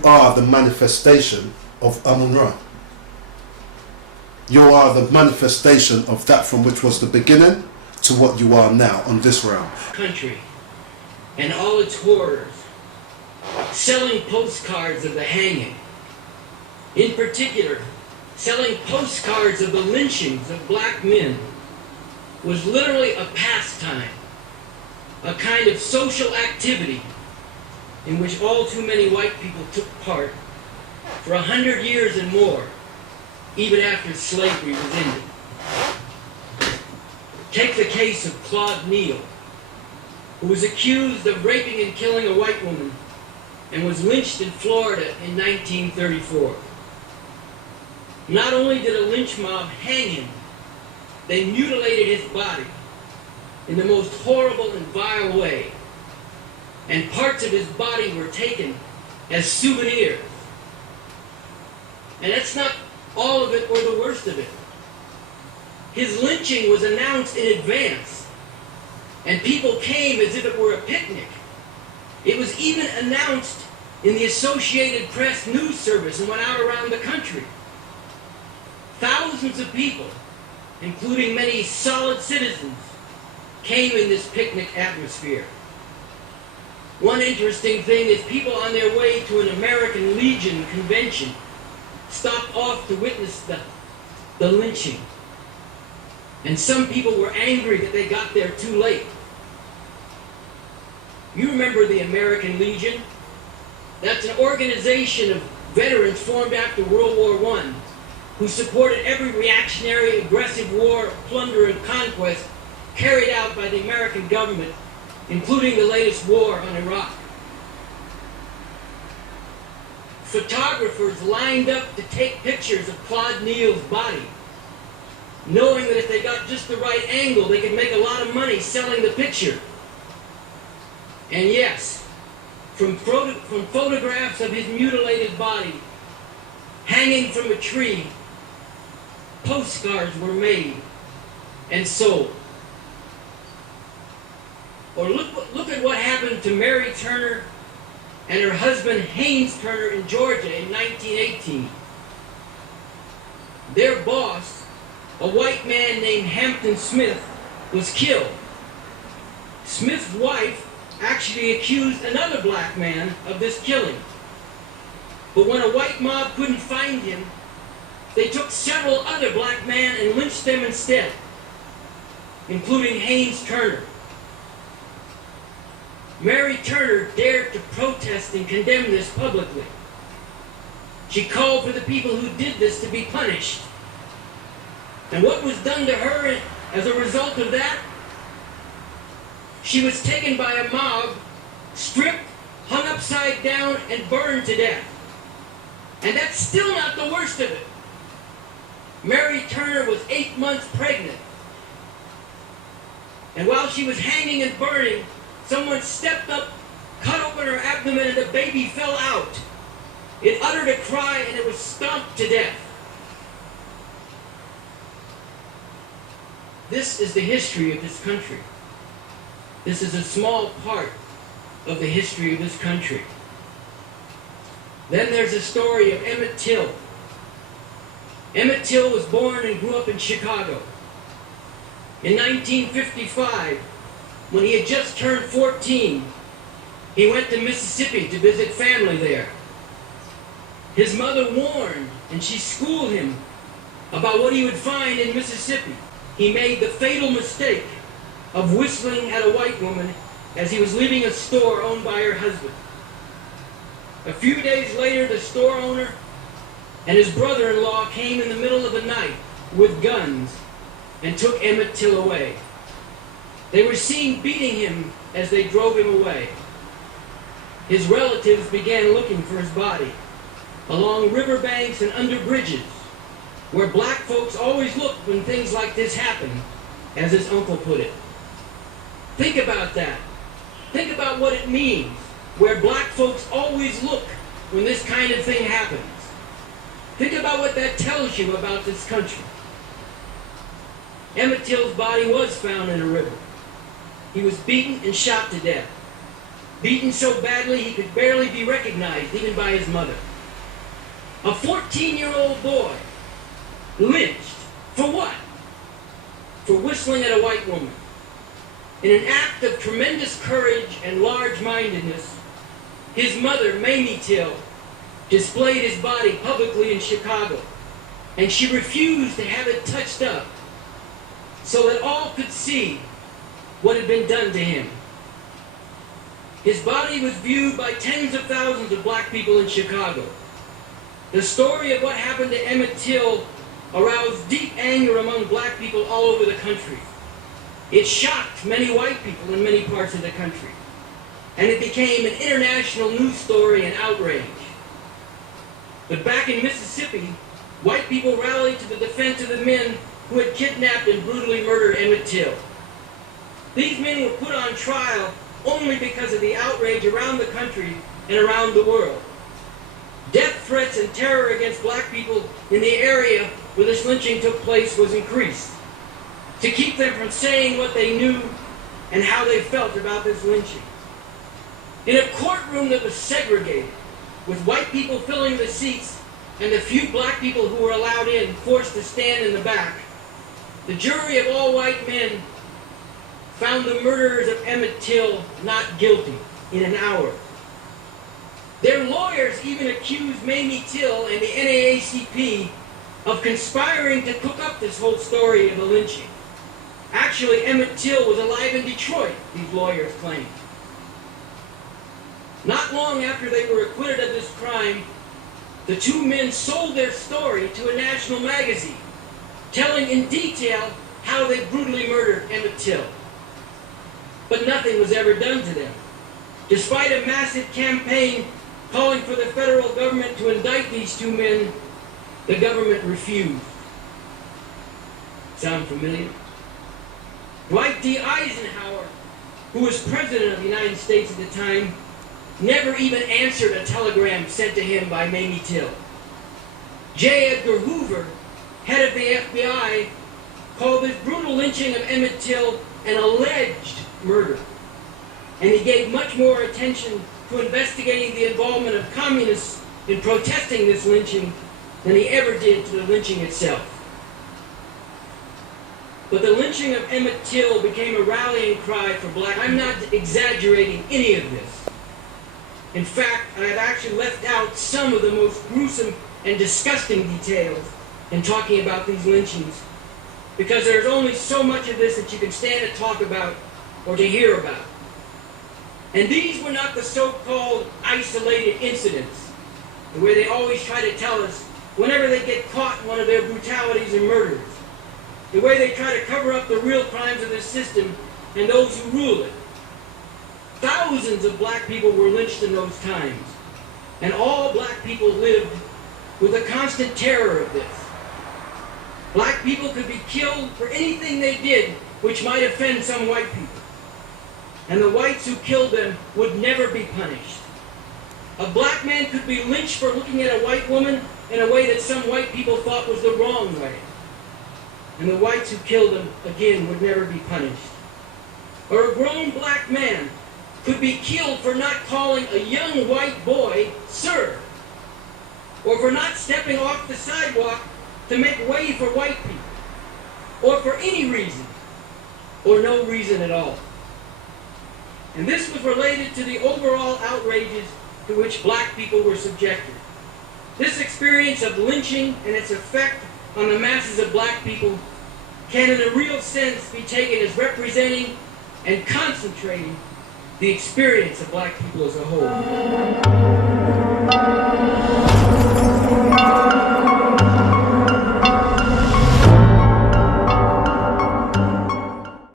you are the manifestation of Amun-Ra. You are the manifestation of that from which was the beginning to what you are now on this realm. Country and all its horrors, selling postcards of the hanging. In particular, selling postcards of the lynchings of black men was literally a pastime, a kind of social activity in which all too many white people took part for 100 years and more, even after slavery was ended. Take the case of Claude Neal, who was accused of raping and killing a white woman and was lynched in Florida in 1934. Not only did a lynch mob hang him, they mutilated his body in the most horrible and vile way, and parts of his body were taken as souvenirs. And that's not all of it or the worst of it. His lynching was announced in advance, and people came as if it were a picnic. It was even announced in the Associated Press news service and went out around the country. Thousands of people, including many solid citizens, came in this picnic atmosphere. One interesting thing is people on their way to an American Legion convention stopped off to witness the lynching. And some people were angry that they got there too late. You remember the American Legion? That's an organization of veterans formed after World War I who supported every reactionary, aggressive war, plunder, and conquest carried out by the American government, including the latest war on Iraq. Photographers lined up to take pictures of Claude Neal's body, knowing that if they got just the right angle, they could make a lot of money selling the picture. And yes, from photographs of his mutilated body hanging from a tree, postcards were made and sold. Or look at what happened to Mary Turner and her husband Haynes Turner in Georgia in 1918. Their boss, a white man named Hampton Smith, was killed. Smith's wife actually accused another black man of this killing. But when a white mob couldn't find him, they took several other black men and lynched them instead, including Haynes Turner. Mary Turner dared to protest and condemn this publicly. She called for the people who did this to be punished. And what was done to her as a result of that? She was taken by a mob, stripped, hung upside down, and burned to death. And that's still not the worst of it. Mary Turner was 8 months pregnant. And while she was hanging and burning, someone stepped up, cut open her abdomen, and the baby fell out. It uttered a cry, and it was stomped to death. This is the history of this country. This is a small part of the history of this country. Then there's the story of Emmett Till. Emmett Till was born and grew up in Chicago. In 1955, when he had just turned 14, he went to Mississippi to visit family there. His mother warned, and she schooled him about what he would find in Mississippi. He made the fatal mistake of whistling at a white woman as he was leaving a store owned by her husband. A few days later, the store owner and his brother-in-law came in the middle of the night with guns and took Emmett Till away. They were seen beating him as they drove him away. His relatives began looking for his body along riverbanks and under bridges, where black folks always look when things like this happen, as his uncle put it. Think about that. Think about what it means, where black folks always look when this kind of thing happens. Think about what that tells you about this country. Emmett Till's body was found in a river. He was beaten and shot to death. beaten so badly he could barely be recognized even by his mother. A 14-year-old boy lynched. For what? For whistling at a white woman. In an act of tremendous courage and large-mindedness, his mother, Mamie Till, displayed his body publicly in Chicago, and she refused to have it touched up so that all could see what had been done to him. His body was viewed by tens of thousands of black people in Chicago. The story of what happened to Emmett Till aroused deep anger among black people all over the country. It shocked many white people in many parts of the country, and it became an international news story and outrage. But back in Mississippi, white people rallied to the defense of the men who had kidnapped and brutally murdered Emmett Till. These men were put on trial only because of the outrage around the country and around the world. Death threats and terror against black people in the area where this lynching took place was increased, to keep them from saying what they knew and how they felt about this lynching. In a courtroom that was segregated, with white people filling the seats and the few black people who were allowed in forced to stand in the back, the jury of all white men found the murderers of Emmett Till not guilty in an hour. Their lawyers even accused Mamie Till and the NAACP of conspiring to cook up this whole story of the lynching. Actually, Emmett Till was alive in Detroit, these lawyers claimed. Not long after they were acquitted of this crime, the two men sold their story to a national magazine, telling in detail how they brutally murdered Emmett Till. But nothing was ever done to them. Despite a massive campaign calling for the federal government to indict these two men, the government refused. Sound familiar? Dwight D. Eisenhower, who was president of the United States at the time, never even answered a telegram sent to him by Mamie Till. J. Edgar Hoover, head of the FBI, called this brutal lynching of Emmett Till an alleged murder, and he gave much more attention to investigating the involvement of communists in protesting this lynching than he ever did to the lynching itself. But the lynching of Emmett Till became a rallying cry for black. I'm not exaggerating any of this. In fact, I have actually left out some of the most gruesome and disgusting details in talking about these lynchings, because there's only so much of this that you can stand to talk about or to hear about. And these were not the so-called isolated incidents, the way they always try to tell us whenever they get caught in one of their brutalities and murders, the way they try to cover up the real crimes of this system and those who rule it. Thousands of black people were lynched in those times, and all black people lived with a constant terror of this. Black people could be killed for anything they did which might offend some white people, and the whites who killed them would never be punished. A black man could be lynched for looking at a white woman in a way that some white people thought was the wrong way, and the whites who killed him, again, would never be punished. Or a grown black man could be killed for not calling a young white boy sir, or for not stepping off the sidewalk to make way for white people, or for any reason, or no reason at all. And this was related to the overall outrages to which black people were subjected. This experience of lynching and its effect on the masses of black people can in a real sense be taken as representing and concentrating the experience of black people as a whole.